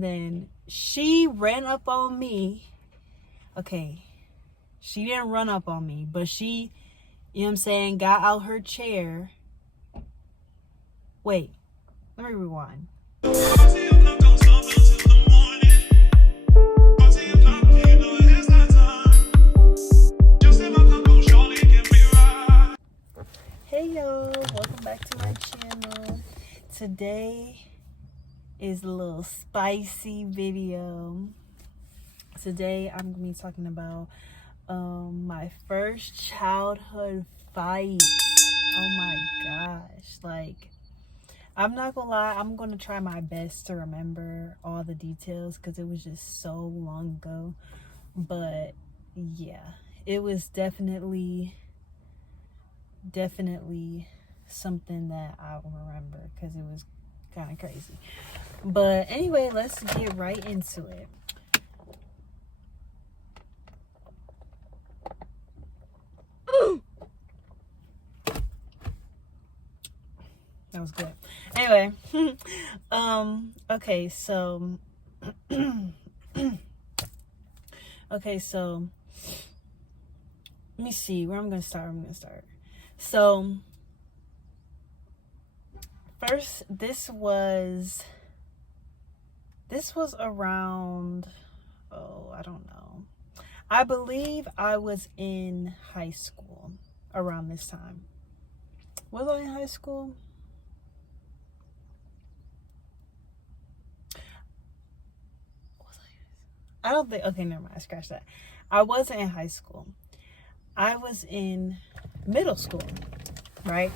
And then she ran up on me. Okay, she didn't run up on me, but she, you know what I'm saying, got out her chair. Wait, let me rewind. Hey y'all, welcome back to my channel. Today is a little spicy video. Today I'm gonna be talking about my first childhood fight. Oh my gosh, like, I'm not gonna lie, I'm gonna try my best to remember all the details because it was just so long ago. But yeah, it was definitely something that I will remember because it was kind of crazy. But anyway, let's get right into it. That was good. Anyway, okay, so let me see where I'm gonna start. So first, this was around, I don't know, I believe I was in high school around this time. Was I in high school? I don't think, okay, never mind, scratch that. I wasn't in high school. I was in middle school, right?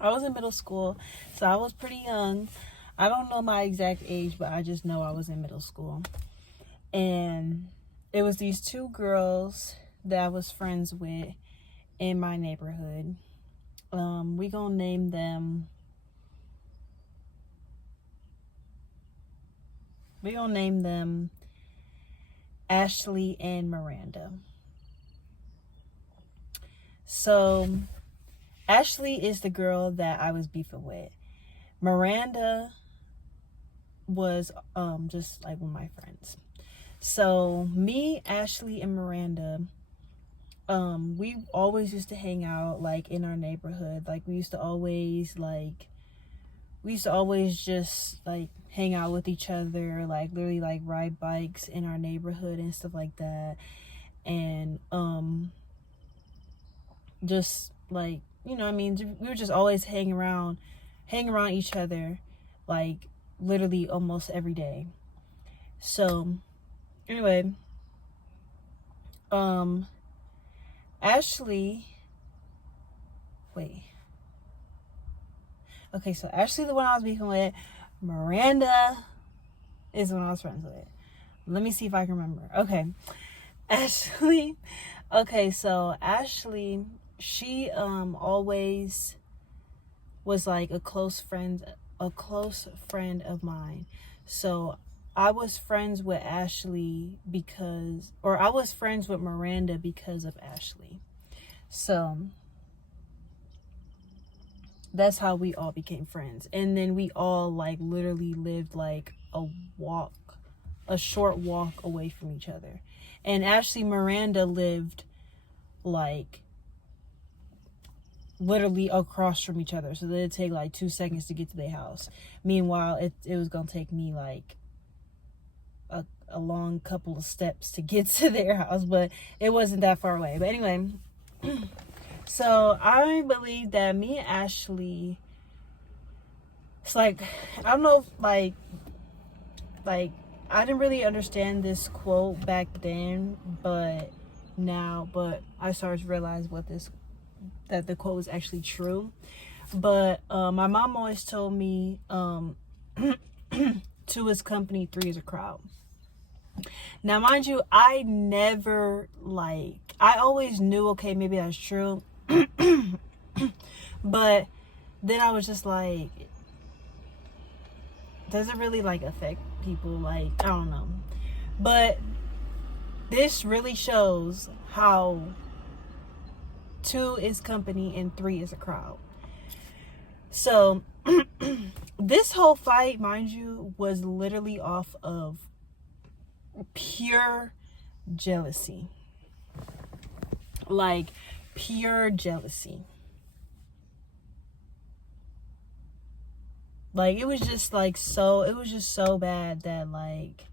I was in middle school, so I was pretty young. I don't know my exact age, but I just know I was in middle school. And it was these two girls that I was friends with in my neighborhood. We gonna name them Ashley and Miranda. So Ashley is the girl that I was beefing with. Miranda was just like one of my friends. So me, Ashley, and Miranda, we always used to hang out like in our neighborhood. Like we used to always just like hang out with each other, like literally like ride bikes in our neighborhood and stuff like that. And just like, you know what I mean, we were just always hang around each other, like literally almost every day. So anyway, Ashley, so Ashley the one I was beefing with. Miranda is the one I was friends with. Let me see if I can remember. Okay, Ashley. Okay, so Ashley, she always was like a close friend of mine. So I was friends with Miranda because of Ashley. So that's how we all became friends. And then we all like literally lived like a short walk away from each other. And Ashley Miranda lived like literally across from each other. So it'd take like 2 seconds to get to their house. Meanwhile, it was gonna take me like a long couple of steps to get to their house, but it wasn't that far away. But anyway, so I believe that me and Ashley, it's like, I don't know, like I didn't really understand this quote back then, but I started to realize that the quote was actually true. But my mom always told me, 2 is company, 3 is a crowd. Now, mind you, I always knew, okay, maybe that's true. But then I was just like, does it really like affect people? Like, I don't know. But this really shows how 2 is company and 3 is a crowd. So this whole fight, mind you, was literally off of pure jealousy. Like, pure jealousy. Like, it was just like so, it was just so bad that like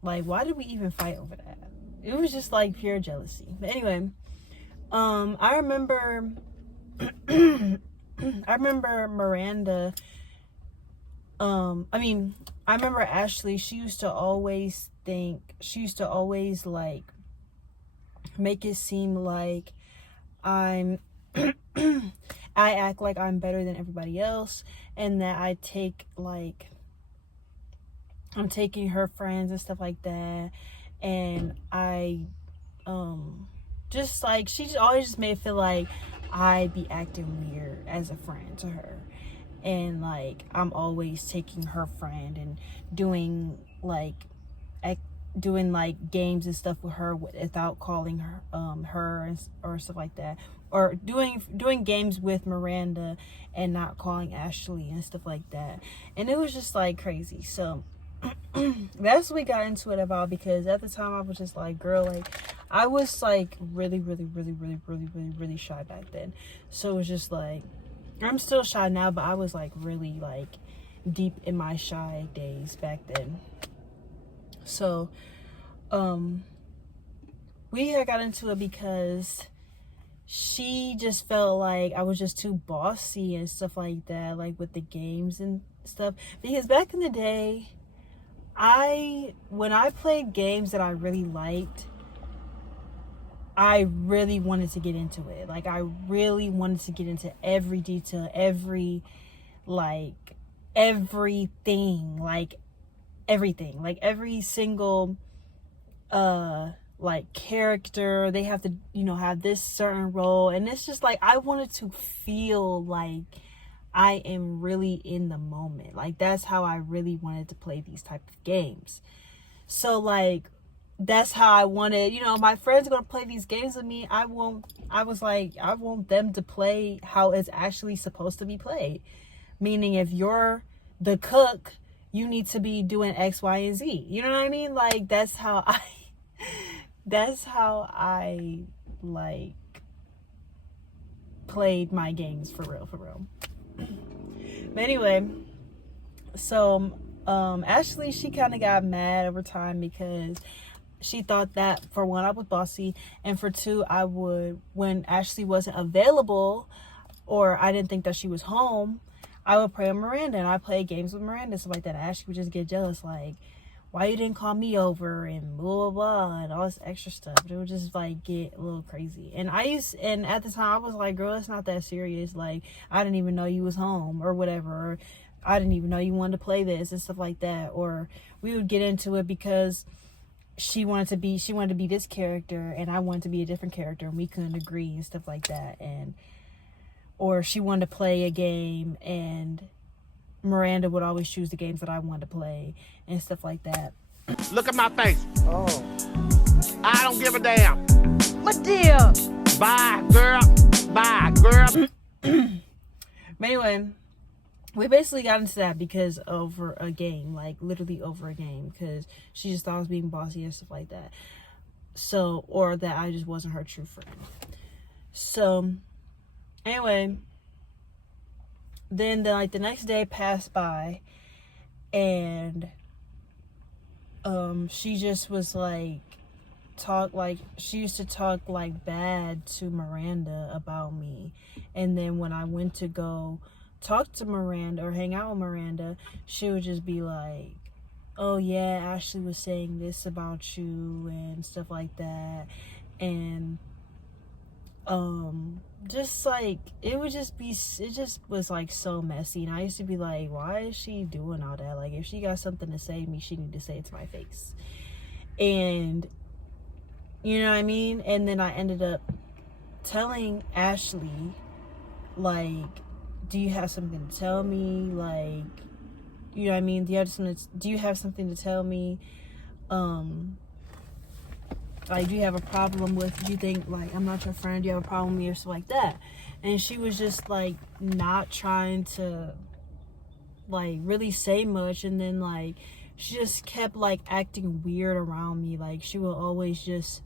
why did we even fight over that? It was just like pure jealousy. But anyway, I remember I remember Miranda, I remember Ashley, she used to always like make it seem like I act like I'm better than everybody else, and that I'm taking her friends and stuff like that, and I just like, she just always just made it feel like I be acting weird as a friend to her, and like I'm always taking her friend and doing like games and stuff with her without calling her or stuff like that, or doing games with Miranda and not calling Ashley and stuff like that. And it was just like crazy. So that's what we got into it about, because at the time I was just like, girl, like I was like really shy back then. So it was just like, I'm still shy now, but I was like really like deep in my shy days back then. So we had got into it because she just felt like I was just too bossy and stuff like that, like with the games and stuff. Because back in the day, when I played games that I really liked, I really wanted to get into it. Like, I really wanted to get into every detail, everything, like every single like character. They have to, have this certain role, and it's just like I wanted to feel like I am really in the moment. Like, that's how I really wanted to play these type of games. So like, that's how I wanted, my friends are gonna play these games with me. I want them to play how it's actually supposed to be played. Meaning, if you're the cook, you need to be doing X, Y, and Z. You know what I mean? Like, that's how I like played my games for real. But anyway, so Ashley, she kind of got mad over time because she thought that, for one, I was bossy, and for two, when Ashley wasn't available or I didn't think that she was home, I would play with Miranda, and I played games with Miranda, stuff like that. And Ashley would just get jealous, like, why you didn't call me over, and blah, blah, blah, and all this extra stuff. It would just, like, get a little crazy. And at the time, I was like, girl, it's not that serious. Like, I didn't even know you was home, or whatever. Or I didn't even know you wanted to play this, and stuff like that. Or we would get into it because she wanted to be this character, and I wanted to be a different character, and we couldn't agree, and stuff like that. Or she wanted to play a game, and Miranda would always choose the games that I wanted to play, and stuff like that. Look at my face. Oh. I don't give a damn. My dear. Bye, girl. Bye, girl. But anyway, we basically got into that because over a game, like literally over a game, because she just thought I was being bossy and stuff like that. So, or that I just wasn't her true friend. So, anyway, then the next day passed by, and she just was like, she used to talk like bad to Miranda about me. And then when I went to go talk to Miranda or hang out with Miranda, she would just be like, oh yeah, Ashley was saying this about you and stuff like that. And just like, it just was like so messy. And I used to be like, why is she doing all that? Like, if she got something to say to me, she need to say it to my face. And you know what I mean? And then I ended up telling Ashley, like, do you have something to tell me? Like, you know what I mean? Do you have something to tell me? Like, do you have a problem with, do you think, like, I'm not your friend? Do you have a problem with me or something like that? and she was just like not trying to like really say much, and then like she just kept like acting weird around me. Like she would just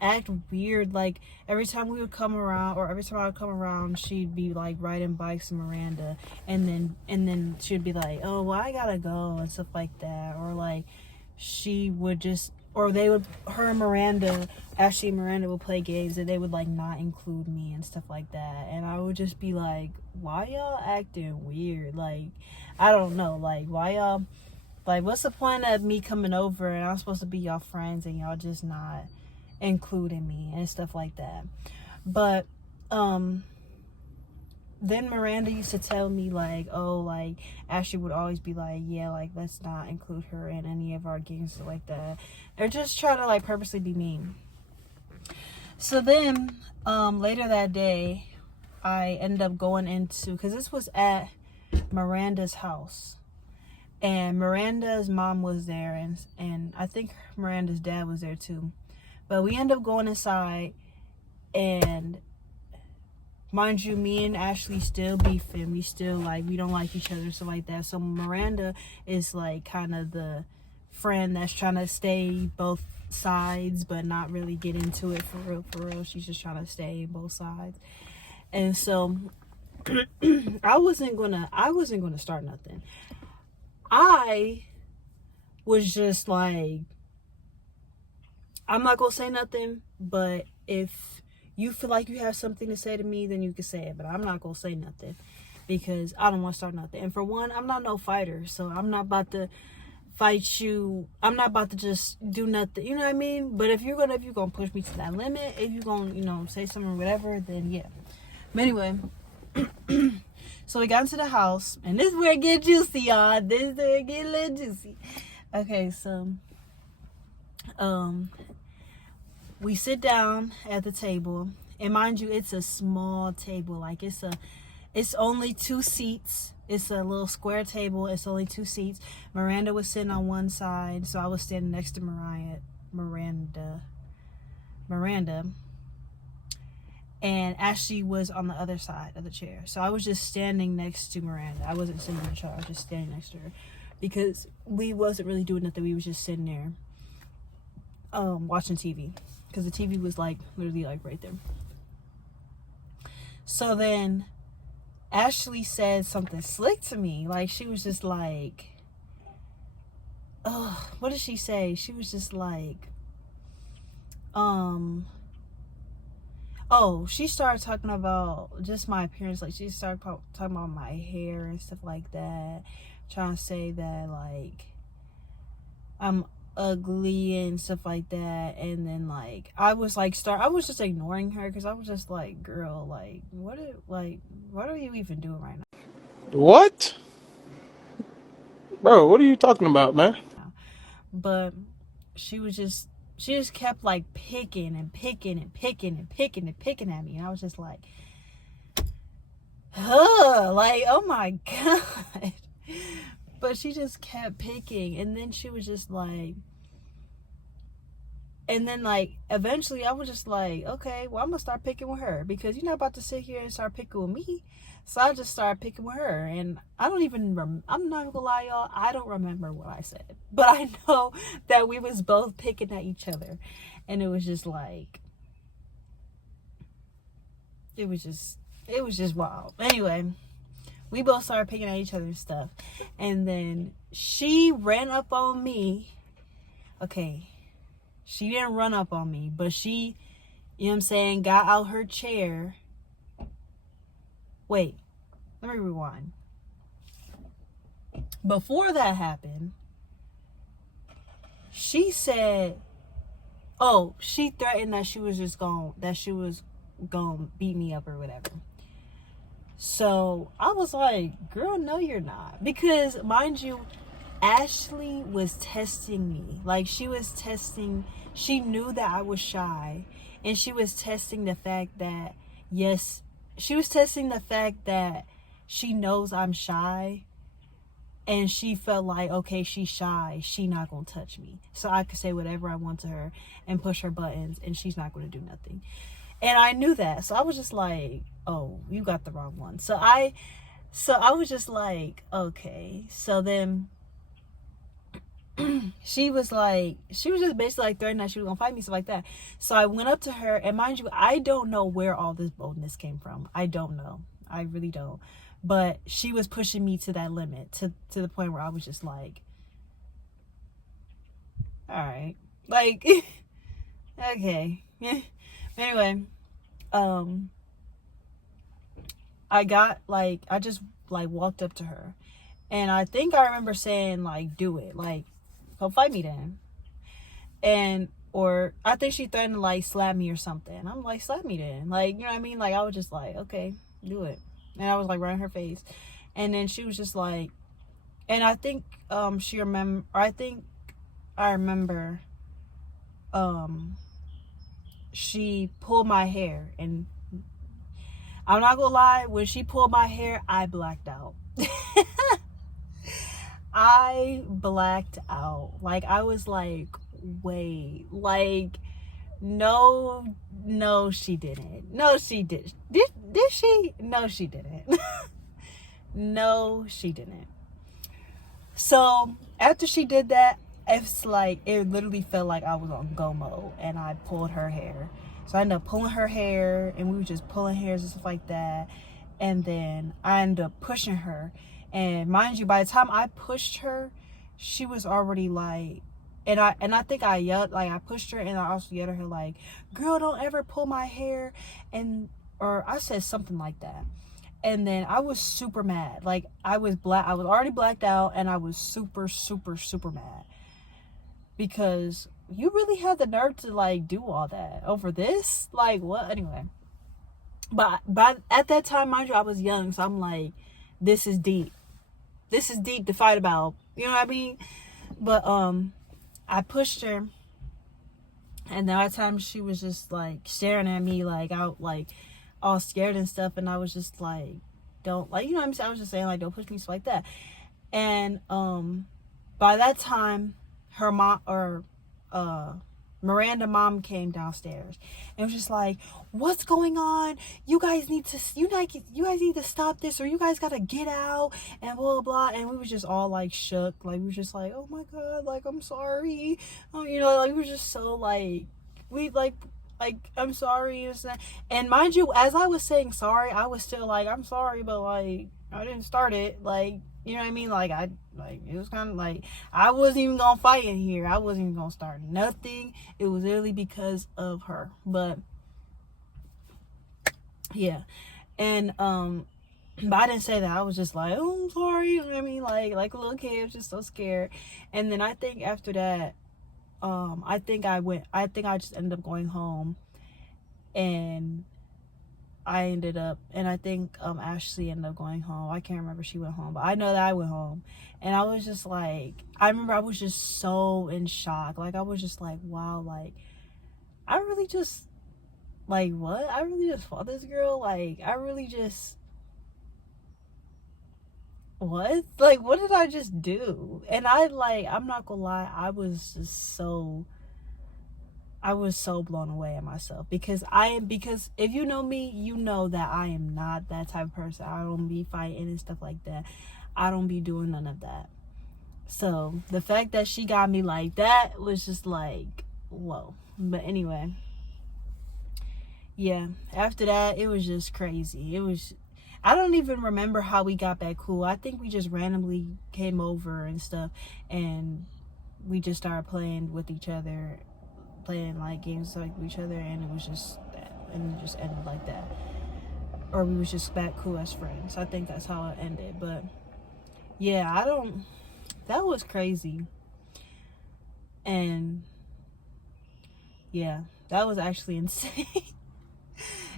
act weird. Like every time we would come around, or every time I would come around, she'd be like riding bikes with Miranda, and then she'd be like, oh well, I gotta go and stuff like that. Or like she would just, or they would, her and Miranda, Ashley and Miranda would play games, and they would like not include me and stuff like that. And I would just be like, why y'all acting weird? Like I don't know, like why y'all, like what's the point of me coming over and I'm supposed to be y'all friends and y'all just not including me and stuff like that. But then Miranda used to tell me like, oh, like Ashley would always be like, yeah, like let's not include her in any of our games, stuff like that. They're just trying to like purposely be mean. So then later that day I ended up going into, because this was at Miranda's house, and Miranda's mom was there, and I think Miranda's dad was there too. But we end up going inside, and mind you, me and Ashley still beefing. We still like, we don't like each other, stuff like that. So Miranda is like kind of the friend that's trying to stay both sides, but not really get into it for real. She's just trying to stay both sides. And so I wasn't gonna start nothing. I was just like, I'm not gonna say nothing, but if you feel like you have something to say to me, then you can say it. But I'm not gonna say nothing because I don't want to start nothing. And for one, I'm not no fighter, so I'm not about to fight you. I'm not about to just do nothing. You know what I mean? But if you're gonna push me to that limit, if you're gonna, say something or whatever, then yeah. But anyway, so we got into the house, and this is where it get juicy, y'all. This is where it get a little juicy. Okay, so we sit down at the table, and mind you, it's a small table. Like it's only 2 seats. It's a little square table. It's only 2 seats. Miranda was sitting on one side, so I was standing next to Miranda. And Ashley was on the other side of the chair. So I was just standing next to Miranda. I wasn't sitting in the chair. I was just standing next to her, because we wasn't really doing nothing. We was just sitting there watching TV, because the TV was like literally like right there. So then Ashley said something slick to me. Like she was just like, oh, what did she say? She was just like, oh, she started talking about just my appearance. Like she started talking about my hair and stuff like that, trying to say that like I'm ugly and stuff like that. And then like I was just ignoring her, because I was just like, girl, like what are you even doing right now? What? Bro, what are you talking about, man? But she just kept like picking at me, and I was just like, like, oh my god. But she just kept picking, and then she was just like, and then like eventually I was just like, okay, well I'm gonna start picking with her, because you're not about to sit here and start picking with me. So I just started picking with her, and I'm not even gonna lie, y'all, I don't remember what I said, but I know that we was both picking at each other, and it was just like, it was just wild. Anyway, we both started picking at each other and stuff, and then she ran up on me. Okay, she didn't run up on me, but she, you know what I'm saying, got out her chair. Wait, let me rewind. Before that happened, she said, oh, she threatened that she was gonna beat me up or whatever. So I was like, girl, no you're not. Because mind you, Ashley was testing me. Like she knew that I was shy, and she was testing the fact that, yes, she was testing the fact that she knows I'm shy, and she felt like, okay, she's shy, she not gonna touch me, so I could say whatever I want to her and push her buttons, and she's not gonna do nothing. And I knew that. So I was just like, oh, you got the wrong one. So I was just like, okay. So then she was just basically like threatening that she was gonna fight me, stuff like that. So I went up to her, and mind you, I don't know where all this boldness came from. I don't know. I really don't. But she was pushing me to that limit, to the point where I was just like, all right, like, okay. Anyway, I just like walked up to her, and I think I remember saying like, do it, like, go fight me then. And or I think she threatened to like slap me or something. I'm like, slap me then, like, you know what I mean? Like, I was just like, okay, do it. And I was like right in her face, and then she was just like, and I think I remember she pulled my hair, and I'm not gonna lie, when she pulled my hair, I blacked out. I blacked out. Like, I was like, wait, like, no, she didn't. No, she did. Did she? No, she didn't. No, she didn't. So after she did that, it's like, it literally felt like I was on go mode, and I pulled her hair. So I ended up pulling her hair, and we were just pulling hairs and stuff like that. And then I ended up pushing her. And mind you, by the time I pushed her, she was already like, and I think I yelled, like, I pushed her, and I also yelled at her like, girl, don't ever pull my hair, or I said something like that. And then I was super mad. Like, I was already blacked out, and I was super, super, super mad. Because you really had the nerve to like do all that over this? Like, what? Anyway. But at that time, mind you, I was young, so I'm like, this is deep. This is deep to fight about. You know what I mean? But I pushed her, and that time she was just like staring at me like out, like all scared and stuff, and I was just like, don't, like, you know what I'm saying? I was just saying like, don't push me, stuff like that. And by that time, her mom, or Miranda mom, came downstairs and was just like, what's going on? You guys need to stop this, or you guys gotta get out, and blah, blah, blah. And we was just all like shook. Like, we was just like, oh my God, like, I'm sorry. You know, like, we were just so like, we like, I'm sorry. And mind you, as I was saying sorry, I was still like, I'm sorry, but like, I didn't start it. Like, you know what I mean? Like, it was kind of like, I wasn't even gonna fight in here. I wasn't even gonna start nothing. It was really because of her. But yeah. And but I didn't say that. I was just like, oh, I'm sorry. You know what I mean? Like a little kid, I was just so scared. And then I think after that, I think I just ended up going home, and I think Ashley ended up going home. I can't remember if she went home, but I know that I went home. And I was just like, I remember I was just so in shock. Like, I was just like, wow, like, I really just, like, what? I really just fought this girl? Like, I really just, what? Like, what did I just do? And I'm not gonna lie, I was so blown away at myself, because if you know me, you know that I am not that type of person. I don't be fighting and stuff like that. I don't be doing none of that. So the fact that she got me like that was just like, whoa. But anyway, yeah, after that, it was just crazy. I don't even remember how we got back cool. I think we just randomly came over and stuff, and we just started playing with each other, playing like games like with each other, and it was just that, and it just ended like that. Or we was just back cool as friends. I think that's how it ended. But yeah, that was crazy. And yeah, that was actually insane.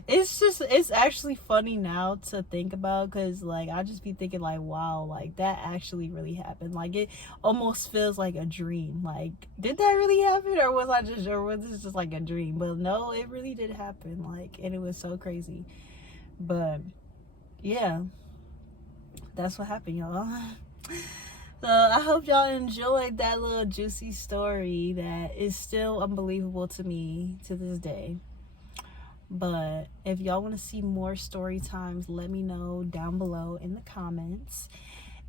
It's actually funny now to think about, because like, I just be thinking like, wow, like, that actually really happened. Like, it almost feels like a dream. Like, did that really happen, or was this just like a dream? But no, it really did happen. Like, and it was so crazy. But yeah, that's what happened, y'all. So I hope y'all enjoyed that little juicy story that is still unbelievable to me to this day. But if y'all want to see more story times, let me know down below in the comments.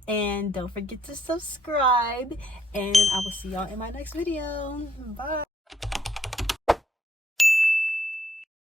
And don't forget to subscribe. And I will see y'all in my next video. Bye.